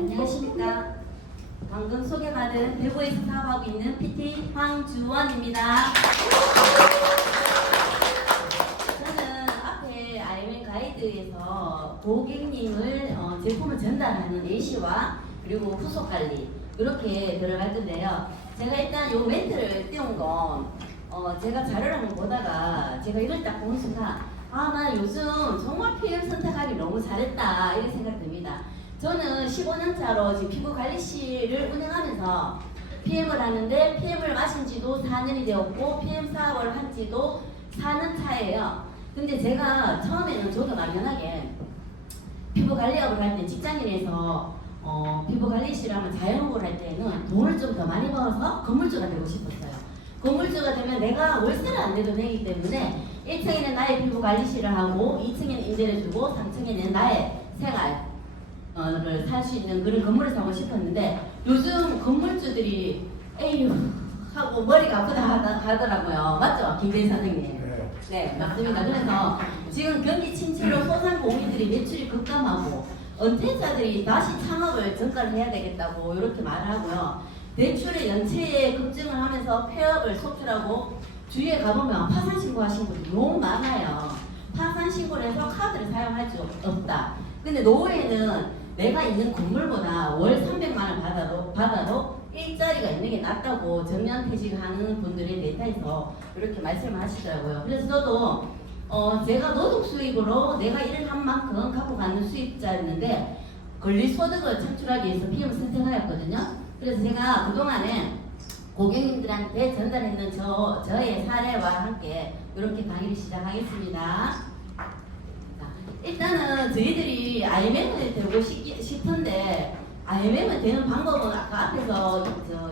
안녕하십니까. 방금 소개받은 대구에서 사업하고 있는 PT 황주원입니다. 저는 앞에 IM 가이드에서 고객님을 제품을 전달하는 예시와 그리고 후속 관리 이렇게 들어갈 건데요. 제가 일단 요 멘트를 띄운 건 제가 자료를 한번 보다가 제가 이걸 딱 보는 순간 나 요즘 정말 PM 선택하기 너무 잘했다 이런 생각 듭니다. 저는 15년차로 지금 피부관리실을 운영하면서 PM을 하는데 PM을 마신 지도 4년이 되었고 PM 사업을 한 지도 4년 차예요. 근데 제가 처음에는 저도 막연하게 피부관리업을 할 때 직장인에서 피부관리실 하면 자영업을 할 때는 돈을 좀 더 많이 벌어서 건물주가 되고 싶었어요. 건물주가 되면 내가 월세를 안 내도 되기 때문에 1층에는 나의 피부관리실을 하고 2층에는 임대를 주고 3층에는 나의 생활을 살 수 있는 그런 건물을 사고 싶었는데 요즘 건물주들이 에휴 하고 머리가 아프다 하더라고요. 맞죠? 김대희 선생님. 네, 맞습니다. 그래서 지금 경기 침체로 소상공인들이 매출이 급감하고 은퇴자들이 다시 창업을 전가를 해야 되겠다고 이렇게 말을 하고요. 대출의 연체에 급증을 하면서 폐업을 속출하고 주위에 가보면 파산 신고하신 분들이 너무 많아요. 파산 신고를 해서 카드를 사용할 수 없다. 근데 노후에는 내가 있는 건물보다 월 300만 원 받아도 일자리가 있는 게 낫다고 정년퇴직하는 분들의 데이터에서 이렇게 말씀을 하시더라고요. 그래서 저도 제가 노동 수입으로 내가 일을 한 만큼 갖고 가는 수입자였는데 권리소득을 창출하기 위해서 PM을 선택하였거든요. 그래서 제가 그동안에 고객님들한테 전달했는 저의 사례와 함께 이렇게 강의를 시작하겠습니다. 일단은 저희들이 IMM을 되고 싶은데 IMM을 되는 방법은 아까 앞에서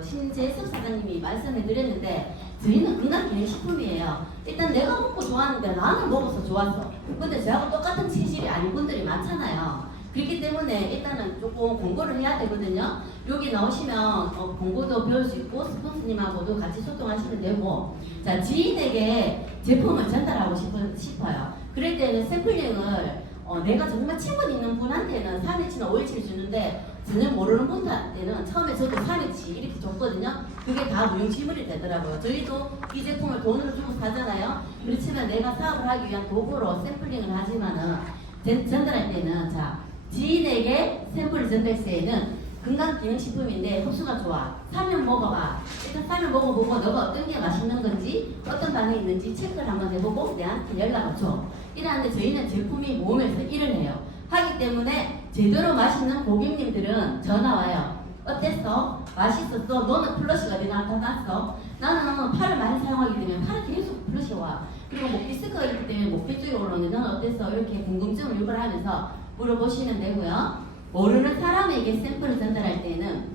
신재섭 사장님이 말씀해 드렸는데 저희는 건강기능식품이에요. 일단 내가 먹고 좋았는데 나는 먹어서 좋았어. 근데 저하고 똑같은 체질이 아닌 분들이 많잖아요. 그렇기 때문에 일단은 조금 공부를 해야 되거든요. 여기 나오시면 공부도 배울 수 있고 스폰서님하고도 같이 소통하시면 되고 자 지인에게 제품을 전달하고 싶어요. 그럴 때는 샘플링을 내가 정말 친분 있는 분한테는 3일치나 5일치를 주는데 전혀 모르는 분한테는 처음에 저도 3일치 이렇게 줬거든요. 그게 다 무용지물이 되더라고요. 저희도 이 제품을 돈으로 주고 사잖아요. 그렇지만 내가 사업을 하기 위한 도구로 샘플링을 하지만은 전달할 때는 자 지인에게 샘플을 전달할 때에는 건강기능식품인데 흡수가 좋아. 사면 먹어봐. 일단 사면 먹어보고 너가 어떤 게 맛있는 건지 어떤 반응이 있는지 체크를 한번 해보고 내한테 연락을 줘. 이러는데 저희는 제품이 모으면서 일을 해요. 하기 때문에 제대로 맛있는 고객님들은 전화 와요. 어땠어? 맛있었어? 너는 플러시가 어디 나타났어? 나는 팔을 많이 사용하기 때문에 팔을 계속 플러시 와. 그리고 목뒤 스커가 있기 때문에 목뒤 쪽에 올라오는데 너는 어땠어? 이렇게 궁금증을 유발하면서 물어보시면 되고요. 모르는 사람에게 샘플을 전달할 때는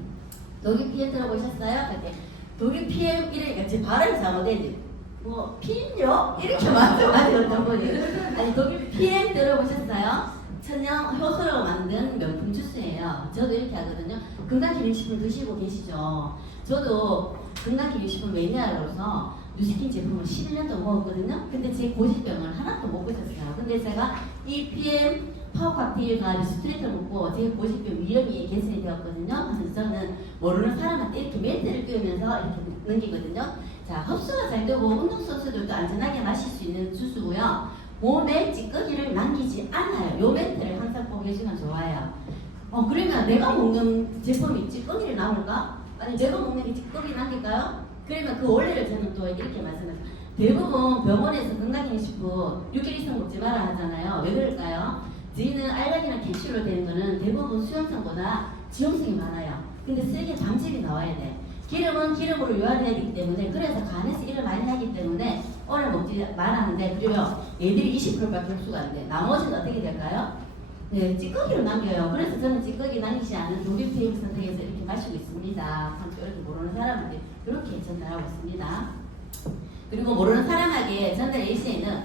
독일 PM 들어보셨어요? 그때 독일 PM 이러니까 제 발음이 잘못되지 뭐 PM요? 이렇게 말씀하셨던 분이 아니 독일 PM 들어보셨어요? 천연 효소로 만든 명품 주스예요. 저도 이렇게 하거든요. 건강기능식품 드시고 계시죠? 저도 건강기능식품 매니아로서 뉴스킨 제품을 11년 동안 먹었거든요. 근데 제 고질병을 하나도 못 고쳤어요. 근데 제가 이 PM 파워 칵테일과 리스트레이트를 먹고 제 고질병 위험이 개선이 되었거든요. 그래서 저는 모르는 사람한테 이렇게 멘트를 띄우면서 이렇게 넘기거든요. 자, 흡수가 잘 되고 운동선수들도 안전하게 마실 수 있는 주스고요. 몸에 찌꺼기를 남기지 않아요. 요 멘트를 항상 꼭 해주면 좋아요. 그러면 내가 먹는 제품이 찌꺼기를 남을까? 아니 내가 먹는 게 찌꺼기 남길까요? 그러면 그 원리를 저는 또 이렇게 말씀드려요. 대부분 병원에서 건강기능식품 6일 이상 먹지 마라 하잖아요. 왜 그럴까요? 저희는 알약이나 캡슐로 되는 거는 대부분 수용성보다 지용성이 많아요. 근데 쓰레기 방집이 나와야 돼. 기름은 기름으로 요하해야 되기 때문에 그래서 간에서 일을 많이 하기 때문에 오늘 먹지 말았는데 그러면 얘들이 20%밖에 흡수가 안 돼. 나머지는 어떻게 될까요? 네, 찌꺼기로 남겨요. 그래서 저는 찌꺼기 남기지 않은 독일 페이크 선택해서 이렇게 마시고 있습니다. 이렇게 모르는 사람한테 이렇게 전달하고 있습니다. 그리고 모르는 사람에게 전달 예시에는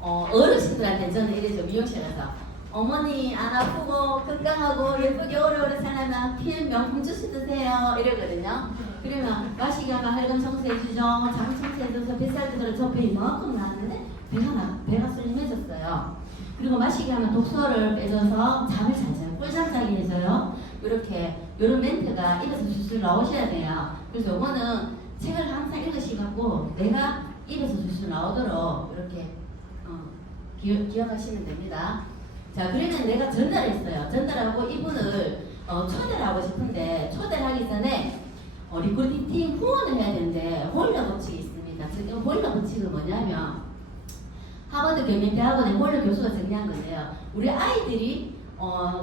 어르신들한테 저는 이래서 미용실 가서 어머니 안 아프고 건강하고 예쁘게 오래오래 살려면 PM 명품 주스 드세요 이러거든요. 그러면 마시기 하면 혈관 청소해주죠. 장 청소해줘서 뱃살 들어 저 배 이만큼 나왔는데 배가 슬림해졌어요. 그리고 마시기 하면 독소를 빼줘서 잠을 잘 자요. 꿀잠 자게 해줘요. 이렇게 이런 멘트가 입에서 술술 나오셔야 돼요. 그래서 이거는 책을 항상 읽으시고 내가 입에서 술술 나오도록 이렇게 기억하시면 됩니다. 자, 그러면 내가 전달했어요. 전달하고 이분을 초대를 하고 싶은데 초대를 하기 전에 리크루팅 팀 후원을 해야 되는데 보일러 법칙이 있습니다. 지금 보일러 법칙은 뭐냐면 하버드 경영대학원의 보일러 교수가 정리한 건데요. 우리 아이들이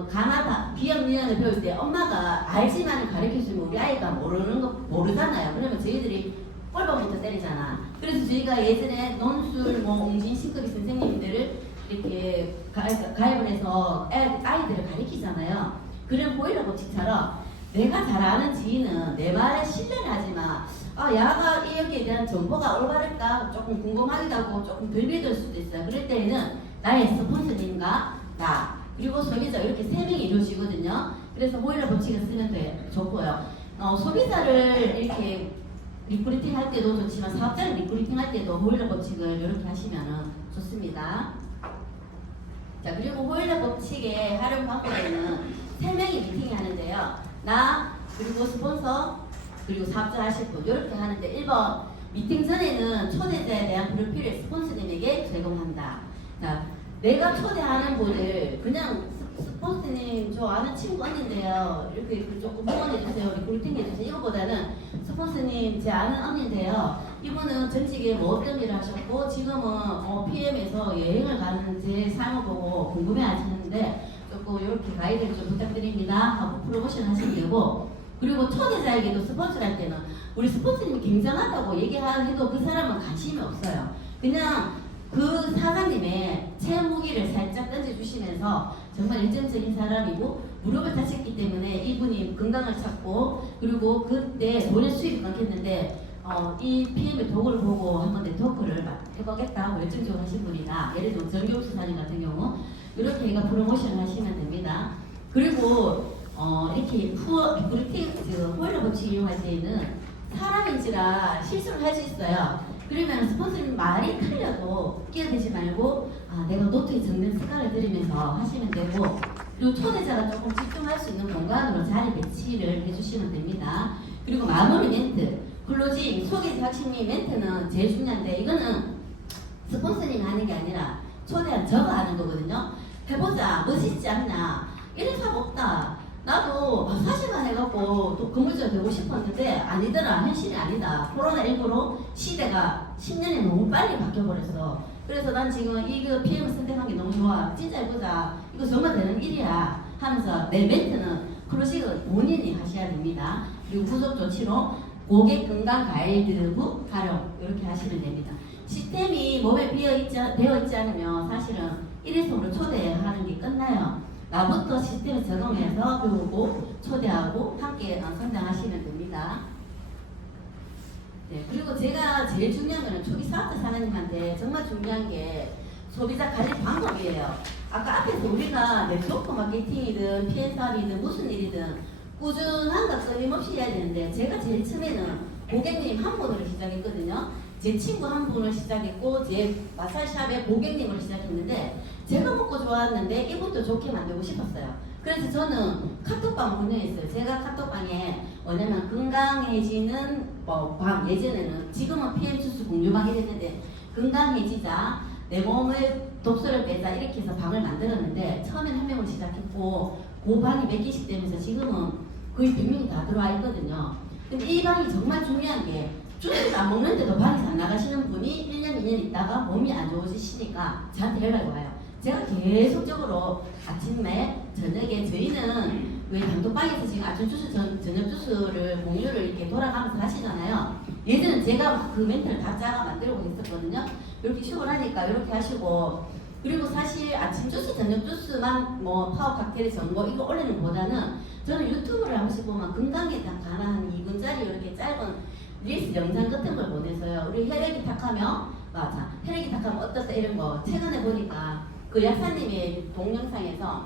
가나다 비영리학을 배울 때 엄마가 알지만 가르쳐주면 우리 아이가 모르는 거 모르잖아요. 그러면 저희들이 꼴방부터 때리잖아. 그래서 저희가 예전에 논술, 옹진 신급이 선생님들을 이렇게 가입을 해서 아이들을 가르치잖아요. 그런 보일러 법칙처럼 내가 잘 아는 지인은 내 말에 신뢰를 하지 마. 야가 이 여기에 대한 정보가 올바를까 조금 궁금하기도 하고 조금 덜 믿을 수도 있어요. 그럴 때에는 나의 스폰서님과 나 그리고 소비자 이렇게 세 명이 이루어지거든요. 그래서 보일러 법칙을 쓰면 좋고요. 소비자를 이렇게 리크루팅 할 때도 좋지만 사업자를 리크루팅 할 때도 보일러 법칙을 이렇게 하시면 좋습니다. 자, 그리고 보일러 법칙의 활용 방법에는 3명이 미팅이 하는데요. 나, 그리고 스폰서, 그리고 사업자 하실 분 이렇게 하는데 1번 미팅 전에는 초대자에 대한 프로필을 스폰서님에게 제공한다. 자, 내가 초대하는 분을 그냥 스폰서님 저 아는 친구 언니인데요. 이렇게 조금 후원해주세요. 리크루팅 해주세요. 이거보다는 스폰서님 제 아는 언니인데요. 이분은 전직에 뭐 어떤 일을 하셨고 지금은 PM에서 여행을 가는 제 삶을 보고 궁금해 하시는데 조금 이렇게 가이드를 좀 부탁드립니다 하고 프로모션 하시면 되고 그리고 초대자에게도 스폰서를 할 때는 우리 스폰서님이 굉장하다고 얘기해도 그 사람은 관심이 없어요. 그냥 그 사장님의 채무기를 살짝 던져주시면서 정말 열정적인 사람이고 무릎을 다쳤기 때문에 이분이 건강을 찾고 그리고 그때 돈의 수입이 많겠는데 이 PM의 도구를 보고 한번 내 토크를 해보겠다고 열정적으로 하신 분이다. 예를 들면 정교수 사님 같은 경우 이렇게 얘가 프로모션을 하시면 됩니다. 그리고 이렇게 리크루팅 보일러 법칙 이용할 때는 사람인지라 실수를 할 수 있어요. 그러면 스폰서님 말이 틀려도 끼어들지 말고 내가 노트에 적는 습관을 들이면서 하시면 되고 그리고 초대자가 조금 집중할 수 있는 공간으로 자리 배치를 해주시면 됩니다. 그리고 마무리 멘트, 클로징, 소개자 핵심이 멘트는 제일 중요한데 이거는 스폰서님이 하는 게 아니라 초대한 저가 하는 거거든요. 해보자, 멋있지 않나? 이런 사람 없다. 나도 사실만 해갖고 또 건물주가 되고 싶었는데 아니더라. 현실이 아니다. 코로나19로 시대가 10년이 너무 빨리 바뀌어버렸어. 그래서 난 지금 이거 PM을 선택한 게 너무 좋아. 진짜 해보자. 이거 정말 되는 일이야. 하면서 내 멘트는 클로징을 본인이 하셔야 됩니다. 그리고 후속 조치로 고객 건강 가이드북 활용 이렇게 하시면 됩니다. 시스템이 몸에 되어 있지 않으면 사실은 일회성으로 초대하는 게 끝나요. 나부터 시스템을 적용해서 배우고 초대하고 함께 성장하시면 됩니다. 네, 그리고 제가 제일 중요한 거는 초기 사업자 사장님한테 정말 중요한 게 소비자 관리 방법이에요. 아까 앞에서 우리가 네트워크 마케팅이든 PM 사업이든 무슨 일이든 꾸준한 거 끊임없이 해야 되는데 제가 제일 처음에는 고객님 한 분으로 시작했거든요. 제 친구 한 분을 시작했고 제 마사지샵의 고객님으로 시작했는데 제가 먹고 좋았는데 이분도 좋게 만들고 싶었어요. 그래서 저는 카톡방 운영했어요. 제가 카톡방에 뭐냐면 건강해지는 방 예전에는 지금은 PM 주스 공유방 해줬는데 건강해지자 내 몸을 독소를 빼자 이렇게 해서 방을 만들었는데 처음엔 한 명을 시작했고 그 방이 몇 개씩 되면서 지금은 거의 100명이 다 들어와 있거든요. 근데 이 방이 정말 중요한 게 주스를 안 먹는데도 방에서 안 나가시는 분이 1년, 2년 있다가 몸이 안 좋으시니까 저한테 연락이 와요. 제가 계속적으로 아침에, 저녁에 저희는 왜 단톡방에서 지금 아침 주스, 저녁 주스를 공유를 이렇게 돌아가면서 하시잖아요. 예전에 제가 그 멘트를 다 짜가 만들고 있었거든요. 이렇게 시원하니까 이렇게 하시고 그리고 사실 아침 주스, 저녁 주스만 파워 칵테일 정보 이거 올리는 보다는 저는 유튜브를 한 번씩 보면 건강에 딱 관한 2분짜리 이렇게 짧은 릴스 영상 같은 걸 보내서요. 우리 혈액이 탁하면 맞아. 혈액이 탁하면 어떻다 이런 거 최근에 보니까 그 약사님의 동영상에서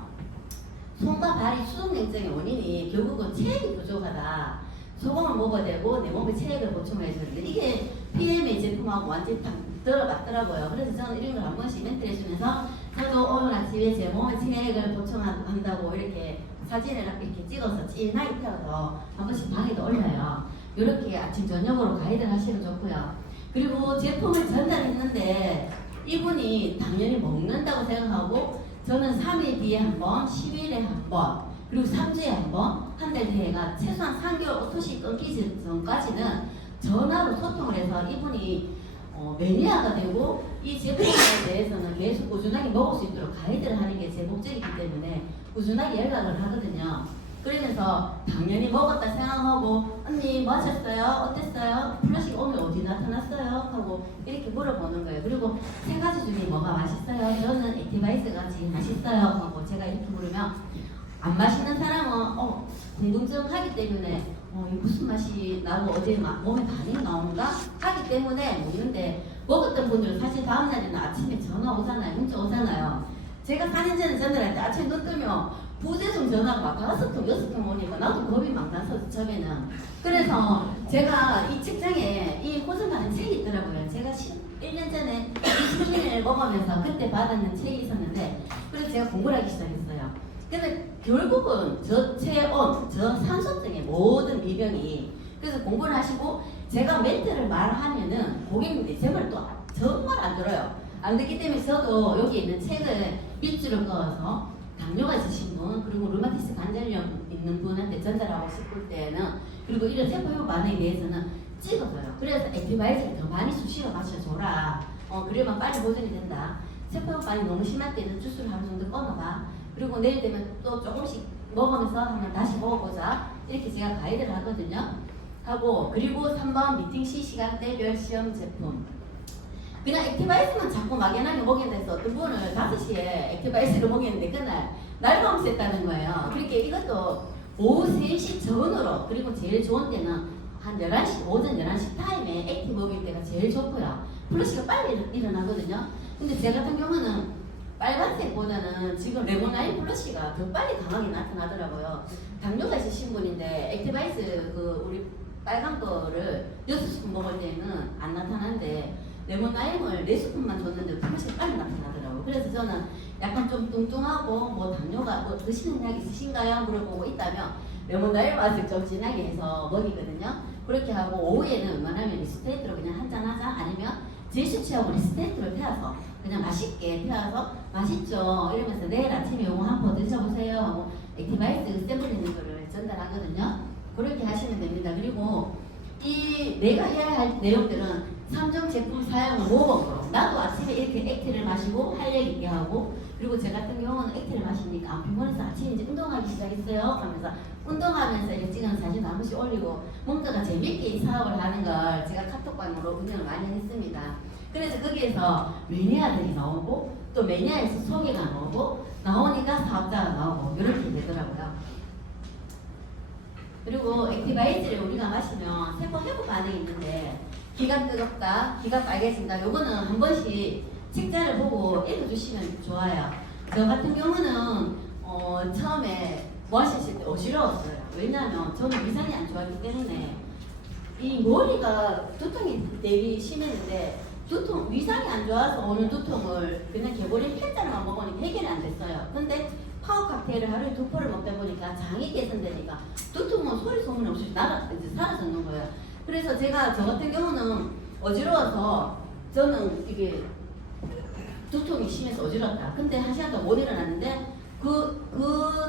손과 발이 수족냉증의 원인이 결국은 체액이 부족하다. 소금을 먹어야 되고 내 몸에 체액을 보충해야 되는데 이게 PM의 제품하고 완전히 딱 들어맞더라고요. 그래서 저는 이런 걸 한 번씩 멘트를 해주면서 저도 오늘 아침에 제 몸의 체액을 보충한다고 이렇게 사진을 이렇게 찍어서 찐하게 태워서 한 번씩 방에도 올려요. 이렇게 아침 저녁으로 가이드를 하시면 좋고요. 그리고 제품을 전달했는데 이분이 당연히 먹는다고 생각하고 저는 3일 뒤에 한 번, 10일에 한 번, 그리고 3주에 한 번, 한 달 뒤에가 최소한 3개월 오토시 끊기기 전까지는 전화로 소통을 해서 이분이 매니아가 되고 이 제품에 대해서는 계속 꾸준하게 먹을 수 있도록 가이드를 하는 게 제 목적이기 때문에 꾸준하게 연락을 하거든요. 그러면서 당연히 먹었다 생각하고 언니 뭐 하셨어요? 어땠어요? 플러시가 오늘 어디 나타났어요? 하고 이렇게 물어보는 거예요. 그리고 세 가지 중에 뭐가 맛있어요? 저는 액티바이스가 제일 맛있어요 하고 제가 이렇게 물으면 안 마시는 사람은 궁금증하기 때문에 이게 무슨 맛이 나고 어제 몸에 반응이 나오는가 하기 때문에 먹는데 먹었던 분들은 사실 다음날에는 아침에 전화 오잖아요. 문자 오잖아요. 제가 4년 전에 전화할 때 아침에 눈 뜨면 부재중 전화가 막 5통, 6통 오니까 나도 겁이 막 나서 처음에는. 그래서 제가 이 책장에 이 호전하는 책이 있더라고요. 제가 1년 전에 20주년을 먹으면서 그때 받았는 책이 있었는데 그래서 제가 공부를 하기 시작했어요. 근데 결국은 저 체온, 저 산소증의 모든 미병이 그래서 공부를 하시고 제가 멘트를 말하면은 고객님들이 제 말을 또 정말 안 들어요. 안 듣기 때문에 저도 여기 있는 책을 밑줄을 그어서 당뇨가 있으신 분 그리고 류마티스 관절염 있는 분한테 전달하고 싶을 때는 그리고 이런 세포 반응에 대해서는 찍어줘요. 그래서 액티바이즈를 더 많이 수시로 마셔줘라. 그러면 빨리 보존이 된다. 세포 반응이 너무 심할 때는 주스를 하루 정도 끊어봐. 그리고 내일 되면 또 조금씩 먹으면서 한번 다시 먹어보자. 이렇게 제가 가이드를 하거든요. 하고 그리고 3번 미팅 시 시간대별 시험 제품. 그냥 액티바이스만 자꾸 막연하게 먹인다 해서 어떤 분을 5시에 액티바이스를 먹였는데 그날 날밤샜다는 거예요. 그렇게 이것도 오후 3시 전으로 그리고 제일 좋은 때는 한 11시, 오전 11시 타임에 액티 먹일 때가 제일 좋고요. 플러시가 빨리 일어나거든요. 근데 제 같은 경우는 빨간색보다는 지금 레몬라인 플러시가 더 빨리 강하게 나타나더라고요. 당뇨가 있으신 분인데 액티바이스 우리 빨간 거를 6스푼 먹을 때는 안 나타나는데 레몬라임을 4스푼만 줬는데 플러시가 빨리 나타나더라고요. 그래서 저는 약간 좀 뚱뚱하고 뭐 당뇨가 뭐 드시는 약 있으신가요? 물어보고 있다면 레몬라임 맛을 좀 진하게 해서 먹이거든요. 그렇게 하고 오후에는 웬만하면 리스테이트로 그냥 한잔 하자 아니면 제수치하고 리스테이트로 태워서 그냥 맛있게 태워서 맛있죠 이러면서 내일 아침에 요거 한 포 드셔보세요 하고 액티바이스 샘플 있는 거를 전달하거든요. 그렇게 하시면 됩니다. 그리고 이 내가 해야 할 내용들은 3종 제품 사용을 모범으로 나도 아침에 이렇게 액티를 마시고 활력 있게 하고 그리고 제 같은 경우는 액티를 마시니까 안 피곤해서 아침에 이제 운동하기 시작했어요 하면서 운동하면서 이렇게 찍은 사진 한 번씩 올리고 뭔가가 재밌게 이 사업을 하는 걸 제가 카톡방으로 운영을 많이 했습니다. 그래서 거기에서 매니아들이 나오고 또 매니아에서 소개가 나오니까 사업자가 나오고 이렇게 되더라고요. 그리고 액티바이즈를 우리가 마시면 세포 회복 반응이 있는데 귀가 뜨겁다, 귀가 빨개진다. 요거는 한 번씩 책자를 보고 읽어주시면 좋아요. 저 같은 경우는 처음에 뭐 하셨을 때 어지러웠어요. 왜냐하면 저는 위산이 안 좋아하기 때문에 이 머리가 두통이 되게 심했는데 위산이 안 좋아서 오늘 두통을 그냥 개보린 펜자를만 먹으니까 해결이 안 됐어요. 근데 파워 칵테일을 하루에 2포를 먹다 보니까 장이 개선되니까 두통은 소리 소문 없이 이제 사라졌는 거예요. 그래서 제가 저 같은 경우는 어지러워서 저는 이게 두통이 심해서 어지럽다. 근데 1시간 동안 못 일어났는데 그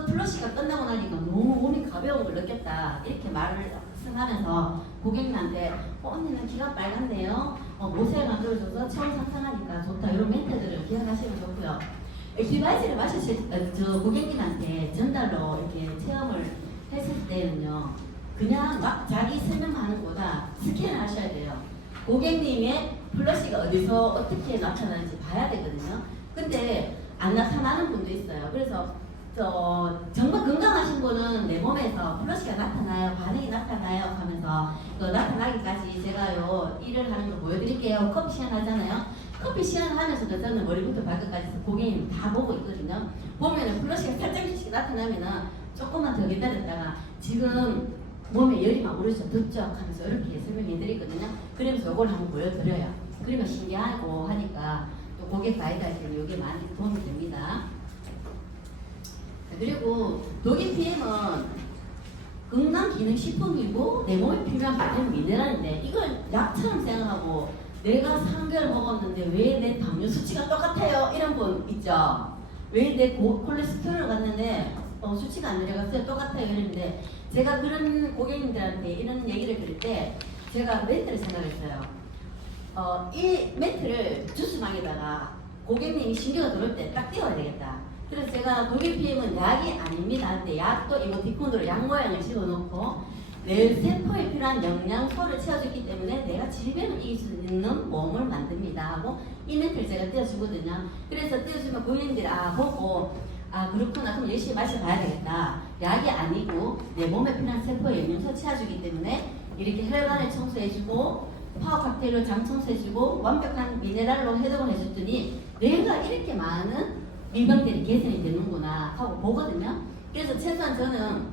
플러시가 끝나고 나니까 너무 몸이 가벼운 걸 느꼈다. 이렇게 말을 하면서 고객님한테 언니는 귀가 빨갛네요. 모세를 만들어줘서 처음 상상하니까 좋다. 이런 멘트들을 기억하시면 좋고요. 액티바이즈를 마셨을 저 고객님한테 전달로 이렇게 체험을 했을 때는요. 그냥 막 자기 설명하는 것보다 스캔을 하셔야 돼요. 고객님의 플러시가 어디서 어떻게 나타나는지 봐야 되거든요. 근데 안 나타나는 분도 있어요. 그래서 정말 건강하신 분은 내 몸에서 플러시가 나타나요, 반응이 나타나요 하면서 나타나기까지 제가요 일을 하는 걸 보여드릴게요. 커피 시간 하잖아요. 커피 시간 하면서도 저는 머리부터 발끝까지 고객님 다 보고 있거든요. 보면은 플러시가 살짝씩 나타나면은 조금만 더 기다렸다가 지금 몸에 열이 막 오르죠. 덥죠? 하면서 이렇게 설명해 드리거든요. 그러면서 이걸 한번 보여드려요. 그러면 신기하고 하니까 또 고객 가이드 할 때는 이게 많이 도움이 됩니다. 그리고 독일 PM은 건강기능식품이고 내 몸에 필요한 바이타민 미네랄인데 이걸 약처럼 생각하고 내가 3개월 먹었는데 왜 내 당뇨 수치가 똑같아요? 이런 분 있죠? 왜 내 콜레스테롤을 갔는데 수치가 안 내려갔어요? 똑같아요? 이랬는데 제가 그런 고객님들한테 이런 얘기를 드릴 때 제가 멘트를 생각했어요. 이 멘트를 주스방에다가 고객님이 신규가 들어올 때 딱 띄워야 되겠다. 그래서 제가 독일 PM은 약이 아닙니다. 근데 약도 이모티콘으로 약 모양을 집어넣고 내 세포에 필요한 영양소를 채워줬기 때문에 내가 질병을 이길 수 있는 몸을 만듭니다 하고 이 멘트를 제가 띄워주거든요. 그래서 띄워주면 고객님들이 보고 그렇구나, 그럼 열심히 마셔봐야 되겠다. 약이 아니고 내 몸에 필요한 세포에 영양소 채워주기 때문에 이렇게 혈관을 청소해주고 파워 칵테일로 장 청소해주고 완벽한 미네랄로 해독을 해줬더니 내가 이렇게 많은 민병들이 개선이 되는구나 하고 보거든요. 그래서 최소한 저는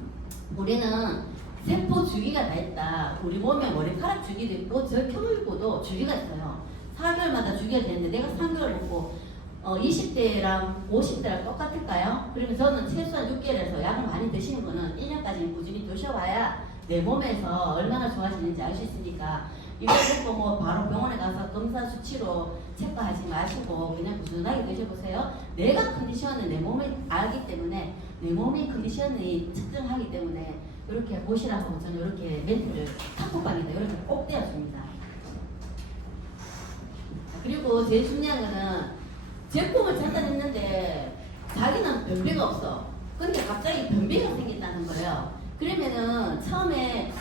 우리는 세포 주기가 다 있다. 우리 몸에 머리카락 주기도 있고 저 켜물고도 주기가 있어요. 4개월마다 주기가 되는데 내가 3개월 먹고 20대랑 50대랑 똑같을까요? 그러면 저는 최소한 6개월에서 약을 많이 드시는 거는 1년까지 꾸준히 드셔봐야 내 몸에서 얼마나 좋아지는지 알 수 있으니까 이거 듣고 뭐 바로 병원에 가서 검사 수치로 체크하지 마시고 그냥 꾸준하게 드셔보세요. 내가 컨디션을 내 몸에 알기 때문에 내 몸의 컨디션이 측정하기 때문에 이렇게 보시라고 저는 이렇게 멘트를 탁구방에다 이렇게 꼭 떼어줍니다. 그리고 제일 중요한 거는 제품을 찾아냈는데 자기는 변비가 없어. 근데 갑자기 변비가 생긴다는 거예요. 그러면은 처음에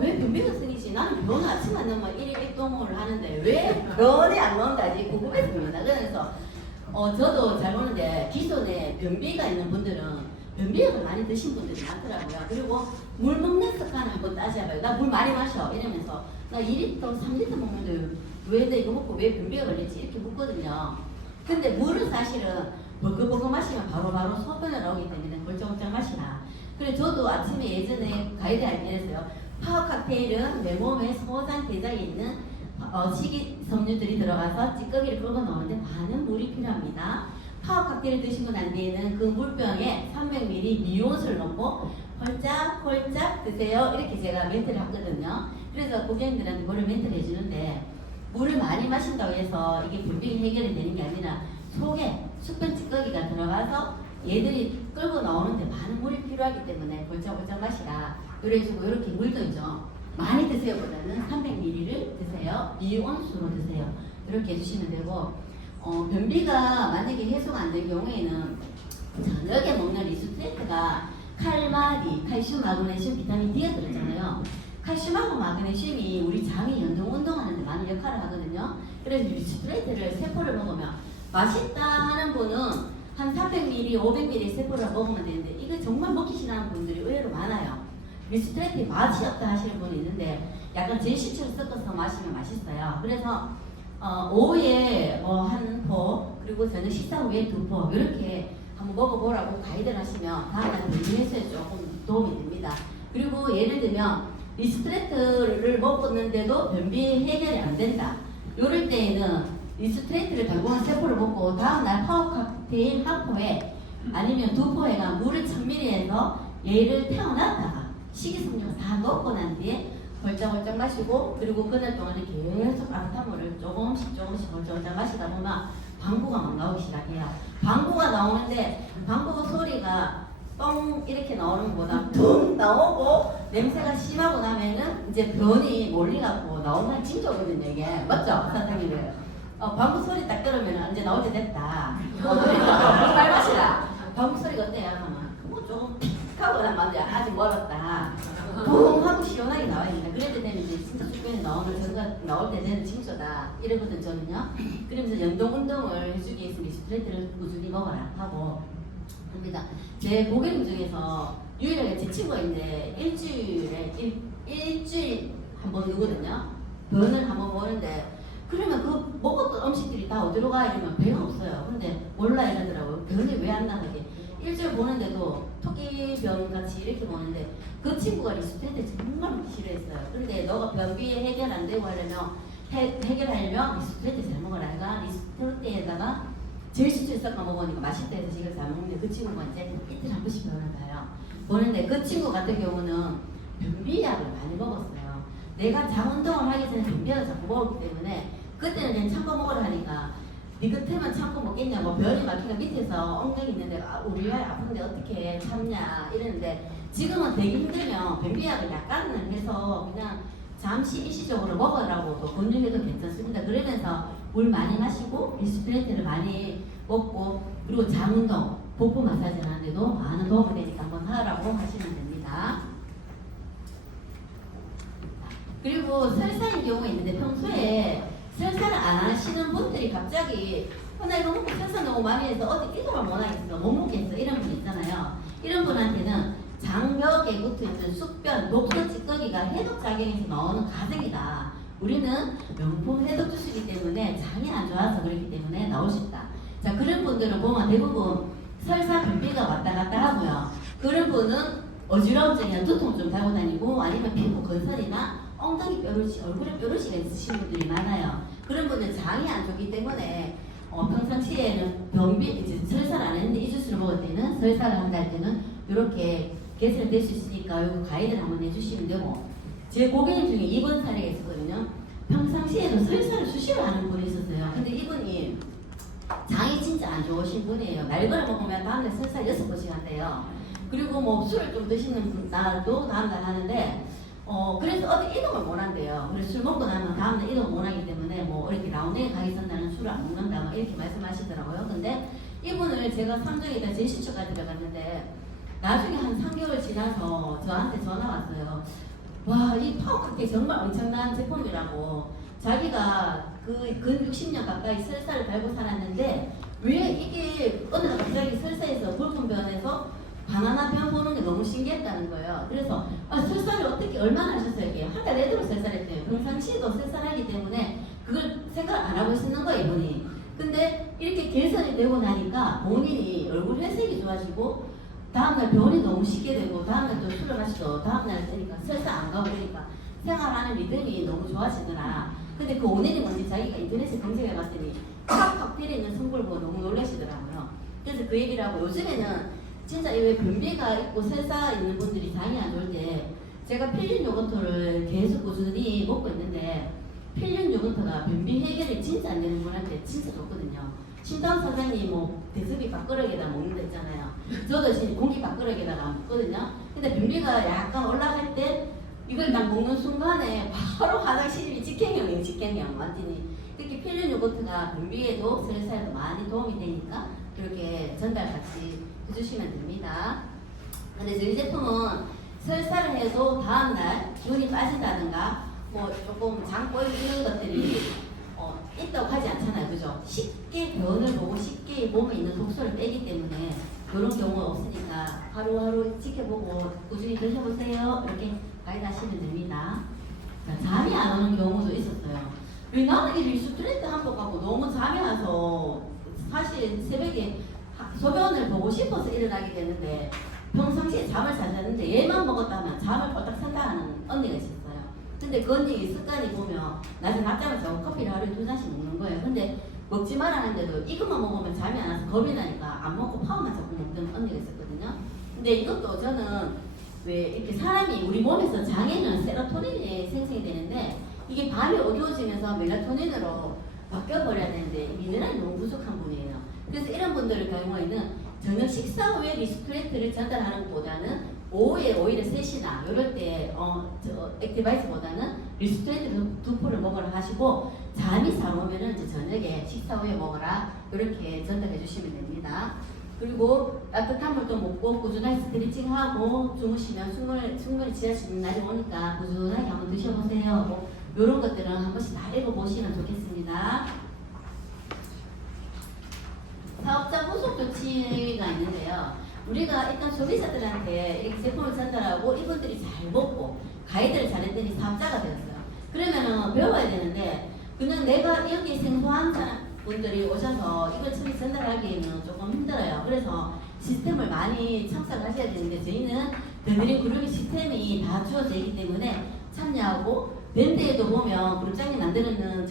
왜 변비가 생기지? 나는 병원 아침 안 넣으면 1일 1동을 하는데 왜 병원에 안 넣는다지 궁금했습니다. 그래서 저도 잘 보는데 기존에 변비가 있는 분들은 변비약을 많이 드신 분들이 많더라고요. 그리고 물 먹는 습관을 한번 따져봐요. 나 물 많이 마셔 이러면서 나 2리터 3리터 먹는데 왜 내가 이거 먹고 왜 변비가 걸리지? 이렇게 묻거든요. 근데 물은 사실은 벌컥벌컥 마시면 바로바로 소변을 나오기 때문에 골짝골짝 마시나. 그래 저도 아침에 예전에 가이드 알게했어요. 파워 칵테일은 내 몸에 소장 대장에 있는 식이섬유들이 들어가서 찌꺼기를 끌고 나오는데 많은 물이 필요합니다. 파워 칵테일 드시고 난 뒤에는 그 물병에 300ml 미온수를 넣고 홀짝홀짝 드세요. 이렇게 제가 멘트를 하거든요. 그래서 고객님들한테 물을 멘트를 해주는데 물을 많이 마신다고 해서 이게 변비 해결이 되는 게 아니라 속에 숙변 찌꺼기가 들어가서 얘들이 끌고 나오는데 많은 물이 필요하기 때문에 골짝골짝 마시라. 그래가지고 이렇게 물도 있죠. 많이 드세요 보다는 300ml를 드세요. 미온수로 드세요. 이렇게 해주시면 되고 변비가 만약에 해소가 안 된 경우에는 저녁에 먹는 리스트레트가 칼마디, 칼슘, 마그네슘, 비타민 D가 들었잖아요. 칼슘하고 마그네슘이 우리 장이 운동하는데 많은 역할을 하거든요. 그래서 리스트레트를 3포를 먹으면 맛있다 하는 분은 한 300ml, 500ml 세포를 먹으면 되는데 이거 정말 먹기 싫어하는 분들이 의외로 많아요. 리스트레이트 맛이 없다 하시는 분이 있는데 약간 제시처럼 섞어서 마시면 맛있어요. 그래서 오후에 한 포 그리고 저녁 식사 후에 2포 이렇게 한번 먹어보라고 가이드를 하시면 다음날 변비 해소에 조금 도움이 됩니다. 그리고 예를 들면 리스트레이트를 먹었는데도 변비 해결이 안 된다. 이럴 때에는 리스트레이트를 달고한 세포를 먹고 다음날 파워 칵테일 한 포에 아니면 2포에가 물을 1000ml에서 얘를 태워놨다가 식이섬유가 다 넣고 난 뒤에 벌짝벌짝 마시고 그리고 그날 동안에 계속 아르타물을 조금씩 벌짝벌짝 마시다 보면 방구가 막 나오기 시작해요. 방구가 나오는데 방구 소리가 똥 이렇게 나오는 것보다 둥 나오고 냄새가 심하고 나면은 이제 변이 몰리갖고 나오는 징조거든요 이게. 맞죠? 선생님들? 방구 소리 딱 들으면 이제 나올 때 됐다. 빨리 마시라. 방구 소리가 어때요? 뭐 조금 픽하고 나면 아직 멀었다. 붕 하고 시원하게 나와야 된다. 그럴 때 되면 이제 진짜 숙변이 나오는 전가 나올 때 되는 징조다. 이러거든 저는요. 그러면서 연동 운동을 해주기 위해서 리스트레이트를 꾸준히 먹어라 하고 합니다. 제 고객님 중에서 유일하게 제 친구가 있는데 일주일 한 번 오거든요. 변을 한 번 보는데 그러면 그 먹었던 음식들이 다 어디로 가? 이러면 배가 없어요. 근데 몰라 이러더라고요. 변이 왜 안 나가게. 일주일 보는데도 토끼 병 같이 이렇게 보는데 그 친구가 리스트레이트 정말 먹기 싫어했어요. 근데 너가 변비 해결 안 되고 하려면 해결하려면 리스트레이트 잘 먹어라. 내가 리스트레이트에다가 제일 스트레스 섞어 먹으니까 맛있다 해서 지금 잘 먹는데 그 친구가 이제 이틀 한 번씩 병원을 가요. 보는데 그 친구 같은 경우는 변비약을 많이 먹었어요. 내가 장 운동을 하기 전에 변비약을 자꾸 먹었기 때문에 그때는 그냥 참고 먹으라 하니까 네 끝에만 참고 먹겠냐고 변이 막히가 밑에서 엉덩이 있는데 우리 애 아픈데 어떻게 참냐 이러는데 지금은 되게 힘들면 변비약을 약간은 해서 그냥 잠시 일시적으로 먹으라고 또 권유해도 괜찮습니다. 그러면서 물 많이 마시고 리스트레이트를 많이 먹고 그리고 장 운동, 복부 마사지를 하는데도 많은 도움이 되니까 한번 하라고 하시면 됩니다. 그리고 설사인 경우가 있는데 평소에 설사를 안 하시는 분들이 갑자기 나 이거 먹고 설사 너무 많이 해서 어디 이동을 못 하겠어 못 먹겠어 이런 분 있잖아요. 이런 분한테는 장벽에 붙어있는 숙변, 녹소 찌꺼기가 해독작용에서 나오는 가생이다. 우리는 명품 해독 주스이기 때문에 장이 안 좋아서 그렇기 때문에 나올 수 있다. 자, 그런 분들은 보면 대부분 설사 변비가 왔다 갔다 하고요. 그런 분은 어지러움증이나 두통 좀 달고 다니고 아니면 피부 건설이나 엉덩이 뾰루지, 얼굴에 뾰루지가 있으신 분들이 많아요. 그런 분은 장이 안 좋기 때문에 평상시에는 변비, 이제 설사를 안 했는데 이 주스를 먹을 때는 설사를 한다 할 때는 이렇게 개선될 수 있으니까 이거 가이드를 한번 해주시면 되고 제 고객님 중에 이번 사례가 있었거든요. 평상시에도 설사를 수시로 하는 분이 있었어요. 근데 이분이 장이 진짜 안 좋으신 분이에요. 날거를 먹으면 다음날 설사 6번씩 한대요. 그리고 뭐 술을 좀 드시는 날도 다음날 하는데 그래서 어디 이동을 못 한대요. 그래서 술 먹고 나면 다음날 이동 못 하기 때문에 뭐 이렇게 라운딩에 가기 전날은 술을 안 먹는다 뭐 이렇게 말씀하시더라고요. 근데 이분을 제가 3정에다 제시처까지 들어갔는데 나중에 한 3개월 지나서 저한테 전화 왔어요. 와, 이 파워카케 정말 엄청난 제품이라고. 자기가 근 60년 가까이 설사를 달고 살았는데 왜 이게 어느 날 갑자기 설사에서 불끈변해서 바나나 병 보는 게 너무 신기했다는 거예요. 그래서 설사를 어떻게 얼마나 하셨어요? 이게 한 달 내도록 설사했대요. 평상시에도 설사하기 때문에 그걸 생각 안 하고 있는 거예요, 이분이. 근데 이렇게 개선이 되고 나니까 본인이 얼굴 회색이 좋아지고 다음날 병원이 너무 쉽게 되고 다음날 또 술을 마시고 다음날 되니까 설사 안 가고 그러니까 생활하는 리듬이 너무 좋아지더라. 근데 그 원인이 뭔지 자기가 인터넷에 검색해 봤더니 칵칵테리에 있는 성분을 보고 너무 놀라시더라고요. 그래서 그 얘기를 하고 요즘에는 진짜 왜 변비가 있고 설사 있는 분들이 장이 안 좋을 때 제가 필름 요거트를 계속 꾸준히 먹고 있는데 필름 요거트가 변비 해결이 진짜 안 되는 분한테 진짜 좋거든요. 신당 사장님 뭐 대습이 밥그릇에다 먹는 데 있잖아요. 저도 지금 공기 밥그릇에다가 먹거든요. 근데 변비가 약간 올라갈 때 이걸 딱 먹는 순간에 바로 화장실이 직행형이에요. 직행형 완전히. 특히 필름 요거트가 변비에도 설사에도 많이 도움이 되니까 그렇게 전달같이 해주시면 됩니다. 근데 저희 제품은 설사를 해도 다음날 기운이 빠진다든가 뭐 조금 장꼬 이런 것들이 있다고 하지 않잖아요. 그죠? 쉽게 변을 보고 쉽게 몸에 있는 독소를 빼기 때문에 그런 경우가 없으니까 하루하루 지켜보고 꾸준히 드셔보세요. 이렇게 가이드 하시면 됩니다. 자, 잠이 안 오는 경우도 있었어요. 나는 이 리스트레이트 한복하고 너무 잠이 와서 사실 새벽에 소변을 보고 싶어서 일어나게 되는데 평상시에 잠을 잘 자는데 얘만 먹었다면 잠을 꼴딱 산다 하는 언니가 있었어요. 근데 그 언니 습관이 보면 낮에 낮잠을 자고 커피를 하루에 2잔씩 먹는 거예요. 근데 먹지 말라는데도 이것만 먹으면 잠이 안 와서 겁이 나니까 안 먹고 파워만 자꾸 먹던 언니가 있었거든요. 근데 이것도 저는 왜 이렇게 사람이 우리 몸에서 장에는 세로토닌이 생성이 되는데 이게 밤이 어두워지면서 멜라토닌으로 바뀌어버려야 되는데 미네랄이 너무 부족한 분이에요. 그래서 이런 분들의 경우에는 저녁 식사 후에 리스트레이트를 전달하는 것보다는 오후에 오히려 3시나 이럴 때 액티바이스보다는 리스트레이트 두 포를 먹으라 하시고 잠이 잘 오면은 이제 저녁에 식사 후에 먹어라 이렇게 전달해 주시면 됩니다. 그리고 따뜻한 물도 먹고 꾸준하게 스트레칭하고 주무시면 충분히 지할 수 있는 날이 오니까 꾸준하게 한번 드셔보세요. 뭐 이런 것들은 한 번씩 다 읽어보시면 좋겠습니다. 사업자 후속 조치가 있는데요. 우리가 일단 소비자들한테 이렇게 제품을 전달하고 이분들이 잘 먹고 가이드를 잘했더니 사업자가 되었어요. 그러면은 배워야 되는데 그냥 내가 여기 생소한 분들이 오셔서 이걸 처리 전달하기에는 조금 힘들어요. 그래서 시스템을 많이 참석하셔야 되는데 저희는 드림 그룹 시스템이 다 주어져 있기 때문에 참여하고 밴드에도 보면 그룹장이 만드는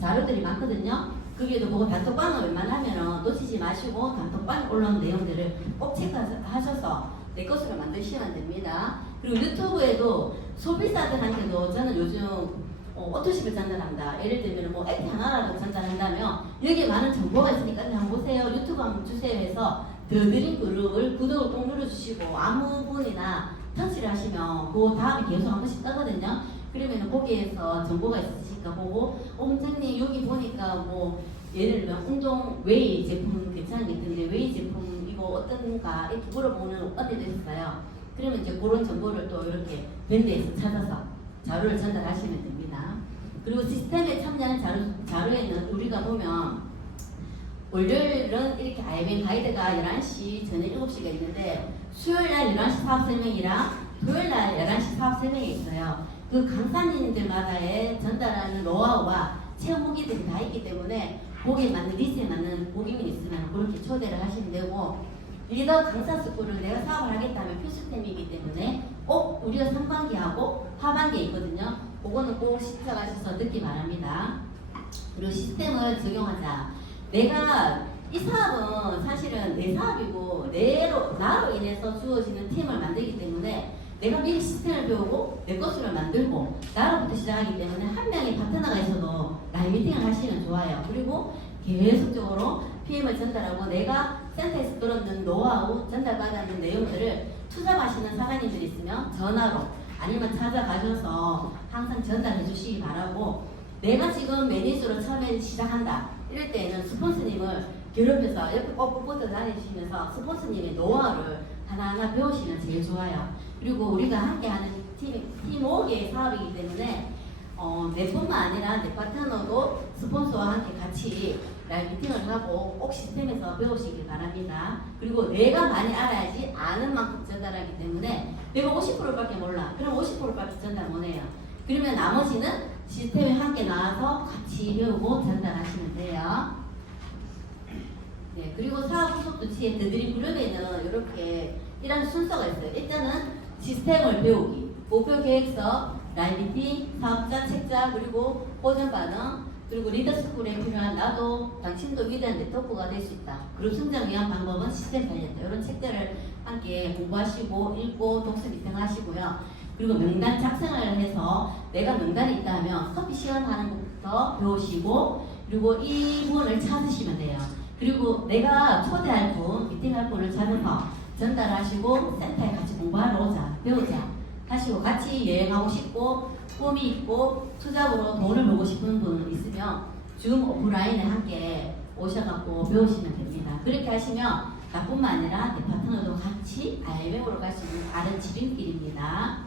자료들이 많거든요. 거기에도 보고 단톡방을 웬만하면 놓치지 마시고 단톡방에 올라온 내용들을 꼭 체크하셔서 내 것으로 만드시면 됩니다. 그리고 유튜브에도 소비자들한테도 저는 요즘 어토십을 전달한다. 예를 들면 뭐 앱 하나라도 전달한다면 여기에 많은 정보가 있으니까 한번 보세요. 유튜브 한번 주세요 해서 더드림 그룹을 구독을 꼭 눌러주시고 아무 분이나 터치를 하시면 그 다음에 계속 한 번씩 뜨거든요. 그러면 거기에서 정보가 있으시니까 보고 원장님 여기 보니까 뭐 예를 들면 운동 웨이 제품 괜찮은 게 있던데 웨이 제품 이거 어떤가 이렇게 물어보는 언니도 있어요. 그러면 이제 그런 정보를 또 이렇게 밴드에서 찾아서 자료를 전달하시면 됩니다. 그리고 시스템에 참여하는 자료에는 우리가 보면 월요일은 이렇게 IBM 가이드가 11시 저녁 7시가 있는데 수요일날 11시 사업 설명이랑 토요일날 11시 사업 설명이 있어요. 그 강사님들마다의 전달하는 노하우와 체험 후기들이 다 있기 때문에 거기에 맞는 리스트에 맞는 고객님 있으면 그렇게 초대를 하시면 되고 리더 강사 스쿨을 내가 사업을 하겠다면 필수템이기 때문에 꼭 우리가 상반기하고 하반기에 있거든요. 그거는 꼭 시청하셔서 듣기 바랍니다. 그리고 시스템을 적용하자. 내가 이 사업은 사실은 내 사업이고 나로 인해서 주어지는 팀을 만들기 때문에 내가 미리 시스템을 배우고 내 것으로 만들고 나로부터 시작하기 때문에 한 명의 파트너가 있어도 라이브 미팅을 하시면 좋아요. 그리고 계속적으로 PM을 전달하고 내가 센터에서 들었는 노하우 전달받는 내용들을 투잡하시는 사장님들이 있으면 전화로 아니면 찾아가셔서 항상 전달해 주시기 바라고 내가 지금 매니저로 처음에 시작한다 이럴 때는 스폰서님을 괴롭혀서 옆에 꼭 붙어 다니시면서 스폰서님의 노하우를 하나하나 배우시면 제일 좋아요. 그리고 우리가 함께하는 팀워크의 사업이기 때문에 내뿐만 아니라 내 파트너도 스폰서와 함께 같이 라이브 미팅을 하고 꼭 시스템에서 배우시길 바랍니다. 그리고 내가 많이 알아야지 아는 만큼 전달하기 때문에 내가 50%밖에 몰라. 그럼 50%밖에 전달 못해요. 그러면 나머지는 시스템에 함께 나와서 같이 배우고 전달하시면 돼요. 네, 그리고 사업 후속 조치에 드드림 그룹에는 이렇게 이런 순서가 있어요. 일단은 시스템을 배우기, 목표 계획서, 라이브 미팅, 사업자 책자, 그리고 보전 반응, 그리고 리더스쿨에 필요한 나도 당신도 위대한 네트워크가 될 수 있다. 그룹 성장 위한 방법은 시스템 관련다. 이런 책들을 함께 공부하시고 읽고 독서 미팅 하시고요. 그리고 명단 작성을 해서 내가 명단이 있다면 커피 시연하는 것부터 배우시고 그리고 이분을 찾으시면 돼요. 그리고 내가 초대할 분, 미팅할 분을 찾아서 전달하시고 센터에 같이 공부하러 오자, 배우자 하시고 같이 여행하고 싶고 꿈이 있고 투잡으로 돈을 벌고 싶은 분 있으면 줌 오프라인에 함께 오셔갖고 배우시면 됩니다. 그렇게 하시면 나뿐만 아니라 내 파트너도 같이 IMM으로 갈 수 있는 다른 지름길입니다.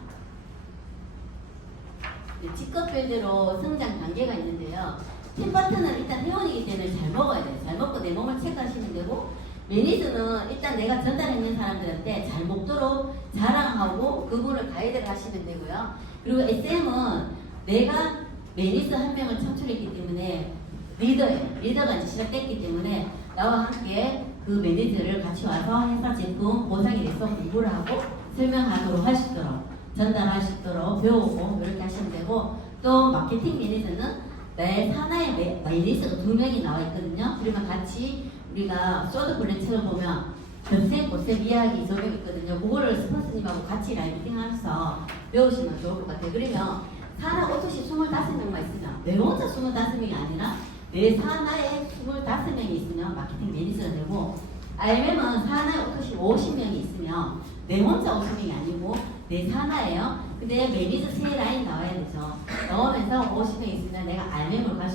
네, 직업별대로 성장 단계가 있는데요. 팀 파트너는 일단 회원이기 때문에 잘 먹어야 돼요. 잘 먹고 내 몸을 체크하시면 되고 매니저는 일단 내가 전달했는 사람들한테 잘 먹도록 자랑하고 그분을 가이드를 하시면 되고요. 그리고 SM은 내가 매니저 한 명을 창출했기 때문에 리더가 이제 시작됐기 때문에 나와 함께 그 매니저를 같이 와서 회사 제품 보상에 대해서 공부를 하고 설명하도록 하시도록 전달하시도록 배우고 이렇게 하시면 되고 또 마케팅 매니저는 내 산하에 매니저가 2명이 나와 있거든요. 그러면 같이 우리가 소드 블랙처럼 보면 전생 고생 이야기 적용 있거든요. 그거를 스폰서님하고 같이 라이브 미팅하면서 배우시면 좋을 것 같아요. 그러면 산하 오토시 25명만 있으면 내 혼자 25명이 아니라 내 산하에 25명이 있으면 마케팅 매니저가 되고 IMM은 산하에 오토시 50명이 있으면 내 혼자 50명이 아니고 내 산하예요. 근데 매니저 3라인 나와야 되죠. 나오면서 50명 있으면 내가 IMM으로 갈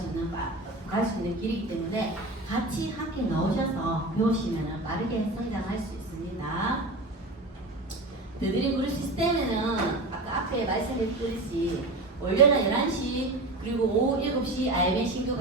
수 있는 길이기 때문에 같이 함께 나오셔서 배우시면 빠르게 성장할 수 있습니다. 드드림 그룹 시스템에는 아까 앞에 말씀드렸듯이 월요일 11시 그리고 오후 7시 IMM 신규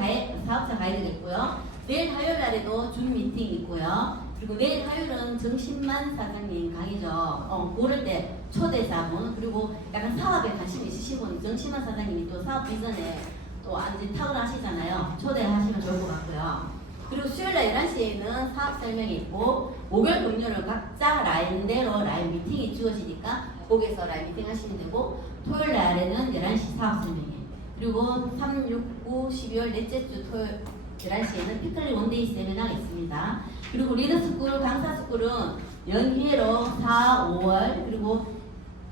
사업자 가이드가 있고요. 내일 화요일 날에도 줌 미팅 있고요. 그리고 내일 화요일은 정신만 사장님 강의죠. 그럴 때 초대자분 그리고 약간 사업에 관심 있으신 분 정신만 사장님이 또 사업 비전에 또 완전 탁월하시잖아요. 초대하시면 좋을 것 같고요. 그리고 수요일날 11시에는 사업 설명이 있고, 목요일 금요일은 각자 라인대로 라인 미팅이 주어지니까 거기서 라인 미팅 하시면 되고, 토요일 날에는 11시 사업 설명이, 그리고 3, 6, 9, 12월 넷째 주 토요일 11시에는 피클리 원데이 세미나가 있습니다. 그리고 리더스쿨, 강사스쿨은 연기회로 4, 5월, 그리고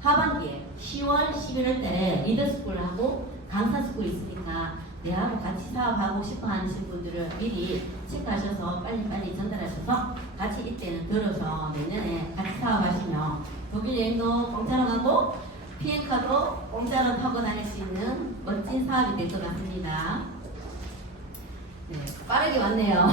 하반기에 10월, 11월 달에 리더스쿨하고 강사스쿨이 있으니까 내하고 같이 사업하고 싶어 하시는 분들을 미리 체크하셔서 빨리빨리 전달하셔서 같이 이때는 들어서 내년에 같이 사업하시면 독일 여행도 공짜로 가고 비행카도 공짜로 타고 다닐 수 있는 멋진 사업이 될 것 같습니다. 네, 빠르게 왔네요.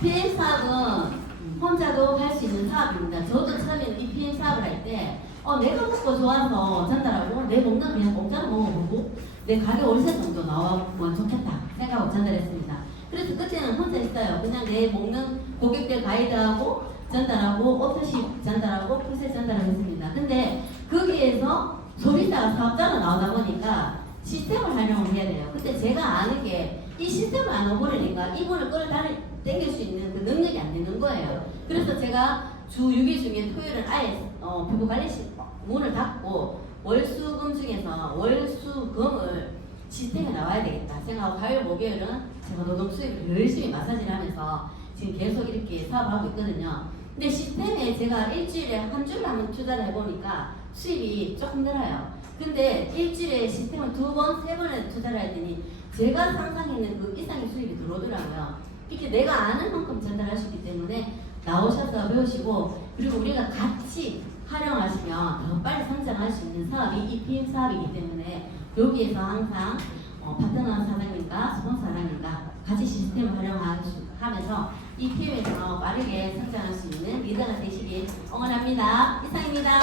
PM 사업은 혼자도 할 수 있는 사업입니다. 저도 처음에는 이 PM 사업을 할 때 내가 먹고 좋아서 전달하고 내 먹는 거 그냥 공짜로 먹어보고 내 가게 월세 정도 나오면 좋겠다 생각하고 전달했습니다. 그래서 그때는 혼자 했어요. 그냥 내 먹는 고객들 가이드하고 전달하고 오토십 전달하고 풀셋 전달을 했습니다. 근데 거기에서 소비자가 사업자로 나오다 보니까 시스템을 활용을 해야 돼요. 근데 제가 아는 게 이 시스템을 안 해버리니까 이분을 끌어당길 수 있는 그 능력이 안 되는 거예요. 그래서 제가 주 6일 중에 토요일은 아예 피부관리실 문을 닫고 월수금 중에서 월수금을 시스템에 나와야 되겠다 생각하고 화요일 목요일은 제가 노동 수입을 열심히 마사지를 하면서 지금 계속 이렇게 사업하고 있거든요. 근데 시스템에 제가 일주일에 한 주를 한번 투자를 해보니까 수입이 조금 늘어요. 근데 일주일에 시스템을 2번, 3번에 투자를 했더니 제가 상상했는 그 이상의 수입이 들어오더라고요. 이렇게 내가 아는 만큼 전달할 수 있기 때문에 나오셔서 배우시고, 그리고 우리가 같이 활용하시면 더 빨리 성장할 수 있는 사업이 이 PM 사업이기 때문에 여기에서 항상 파트너 사장님과 스폰서 사장님과 같이 시스템을 활용하면서 이 PM에서 빠르게 성장할 수 있는 리더가 되시길 응원합니다. 이상입니다.